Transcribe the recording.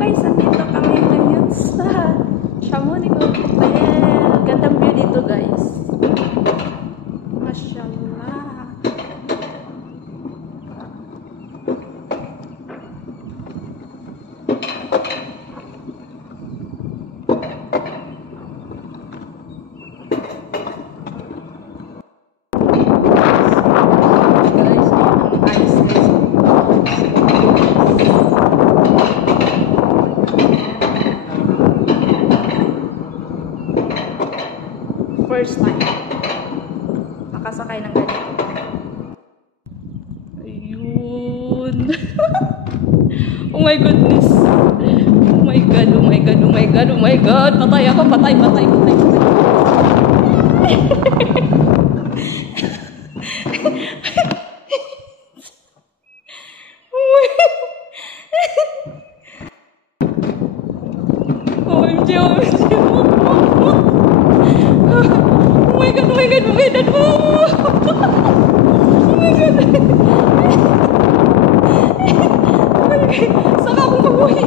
guys, nandito kami ngayon sa Chamonix Hotel. Gandang view dito guys. Mashallah. First time nakasakay ng ganito. Ayun. Oh my goodness. Oh my god, oh my god, oh my god, oh my god. Patay ako, patay. OMG. Oh my god. Oh my god. Saka akong mabuhi.